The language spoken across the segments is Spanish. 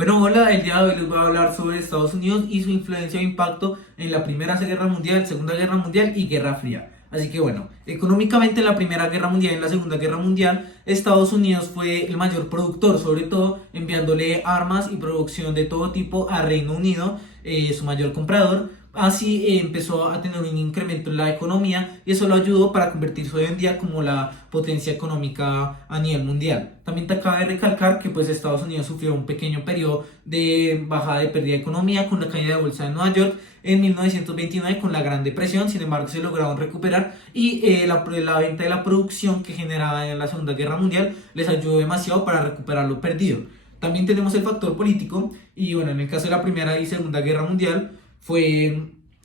Bueno, hola, el día de hoy les voy a hablar sobre Estados Unidos y su influencia e impacto en la Primera Guerra Mundial, Segunda Guerra Mundial y Guerra Fría. Así que bueno, económicamente en la Primera Guerra Mundial y en la Segunda Guerra Mundial, Estados Unidos fue el mayor productor, sobre todo enviándole armas y producción de todo tipo a Reino Unido, su mayor comprador. Así empezó a tener un incremento en la economía y eso lo ayudó para convertirse hoy en día como la potencia económica a nivel mundial. También te acaba de recalcar que pues Estados Unidos sufrió un pequeño periodo de bajada de pérdida de economía con la caída de bolsa de Nueva York en 1929 con la Gran Depresión. Sin embargo, se lograron recuperar y la venta de la producción que generaba en la Segunda Guerra Mundial les ayudó demasiado para recuperar lo perdido. También tenemos el factor político y bueno, en el caso de la Primera y Segunda Guerra Mundial fue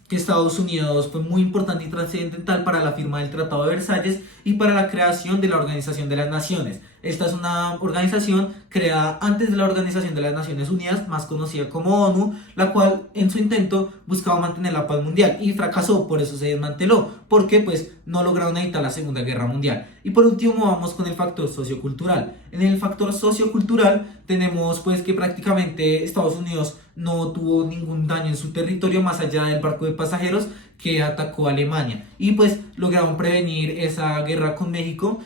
que Estados Unidos fue muy importante y trascendental para la firma del Tratado de Versalles y para la creación de la Organización de las Naciones. Esta es una organización creada antes de la Organización de las Naciones Unidas, más conocida como ONU, la cual en su intento buscaba mantener la paz mundial y fracasó, por eso se desmanteló, porque pues no lograron evitar la Segunda Guerra Mundial. Y por último vamos con el factor sociocultural. En el factor sociocultural tenemos pues que prácticamente Estados Unidos no tuvo ningún daño en su territorio más allá del barco de pasajeros que atacó a Alemania y pues lograron prevenir esa guerra con México,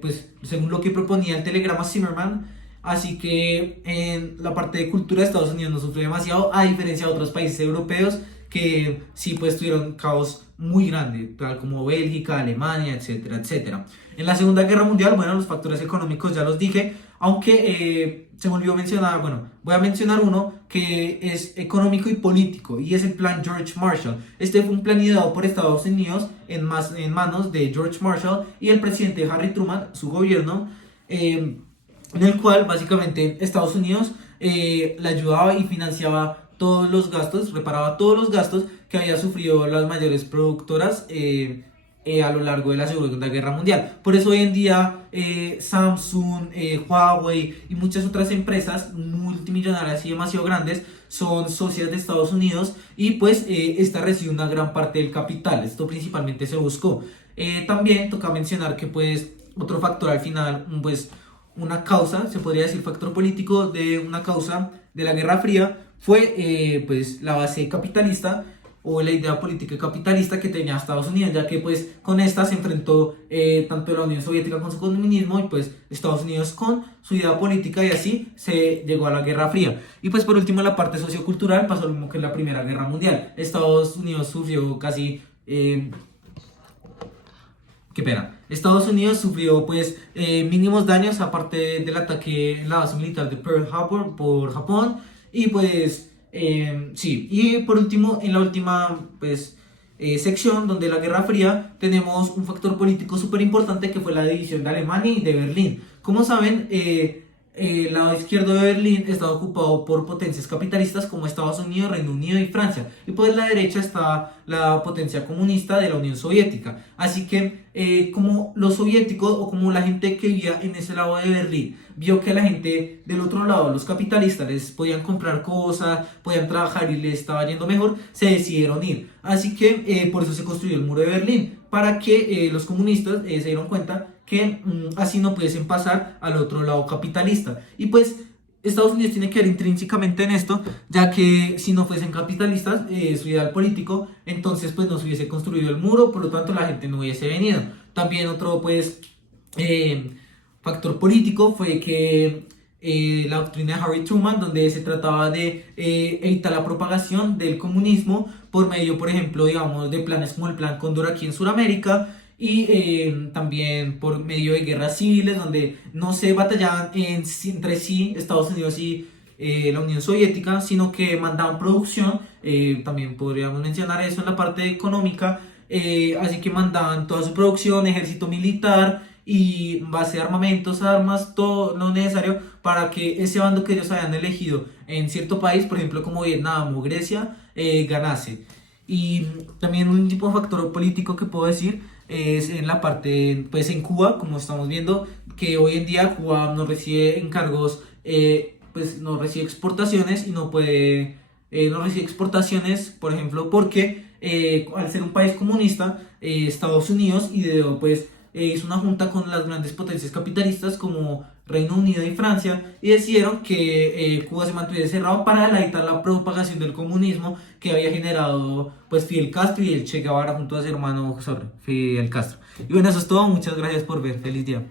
pues según lo que proponía el telegrama Zimmerman. Así que en la parte de cultura de Estados Unidos no sufrió demasiado, a diferencia de otros países europeos que sí pues tuvieron caos muy grande, tal como Bélgica, Alemania, etcétera, etcétera. En la Segunda Guerra Mundial, bueno, los factores económicos ya los dije, aunque se me olvidó mencionar, bueno, voy a mencionar uno que es económico y político, y es el plan George Marshall. Este fue un plan ideado por Estados Unidos en manos de George Marshall y el presidente Harry Truman, su gobierno, en el cual básicamente Estados Unidos le ayudaba y financiaba todos los gastos, reparaba todos los gastos que había sufrido las mayores productoras a lo largo de la Segunda Guerra Mundial. Por eso hoy en día Samsung, Huawei y muchas otras empresas multimillonarias y demasiado grandes son socias de Estados Unidos y pues esta recibe una gran parte del capital. Esto principalmente se buscó. También toca mencionar que pues otro factor al final, pues una causa, se podría decir factor político de una causa de la Guerra Fría fue pues la base capitalista o la idea política capitalista que tenía Estados Unidos, ya que pues con esta se enfrentó tanto la Unión Soviética con su comunismo y pues Estados Unidos con su idea política y así se llegó a la Guerra Fría. Y pues por último la parte sociocultural pasó lo mismo que en la Primera Guerra Mundial. Estados Unidos sufrió casi... qué pena. Estados Unidos sufrió pues mínimos daños aparte del ataque en la base militar de Pearl Harbor por Japón y pues sí, y por último, en la última pues, sección donde la Guerra Fría tenemos un factor político súper importante que fue la división de Alemania y de Berlín. Como saben, el lado izquierdo de Berlín estaba ocupado por potencias capitalistas como Estados Unidos, Reino Unido y Francia. Y por la derecha está la potencia comunista de la Unión Soviética. Así que como los soviéticos o como la gente que vivía en ese lado de Berlín vio que la gente del otro lado, los capitalistas, les podían comprar cosas, podían trabajar y les estaba yendo mejor, se decidieron ir. Así que por eso se construyó el muro de Berlín, para que los comunistas se dieron cuenta que así no pudiesen pasar al otro lado capitalista. Y pues Estados Unidos tiene que ver intrínsecamente en esto, ya que si no fuesen capitalistas, su ideal político, entonces pues no se hubiese construido el muro, por lo tanto la gente no hubiese venido. También otro pues factor político fue que la doctrina de Harry Truman, donde se trataba de evitar la propagación del comunismo por medio, por ejemplo, digamos, de planes como el Plan Cóndor aquí en Sudamérica, y también por medio de guerras civiles donde no se batallaban entre sí Estados Unidos y la Unión Soviética, sino que mandaban producción. También podríamos mencionar eso en la parte económica, así que mandaban toda su producción, ejército militar y base de armamentos, armas, todo lo necesario para que ese bando que ellos habían elegido en cierto país, por ejemplo como Vietnam o Grecia, ganase. Y también un tipo de factor político que puedo decir es en la parte, pues en Cuba, como estamos viendo, que hoy en día Cuba no recibe encargos, pues no recibe exportaciones y no puede, no recibe exportaciones, por ejemplo, porque al ser un país comunista, Estados Unidos ideó pues hizo una junta con las grandes potencias capitalistas como Reino Unido y Francia, y decidieron que Cuba se mantuviera cerrado para evitar la propagación del comunismo que había generado pues Fidel Castro y el Che Guevara junto a su hermano Fidel Castro. Y bueno, eso es todo, muchas gracias por ver, feliz día.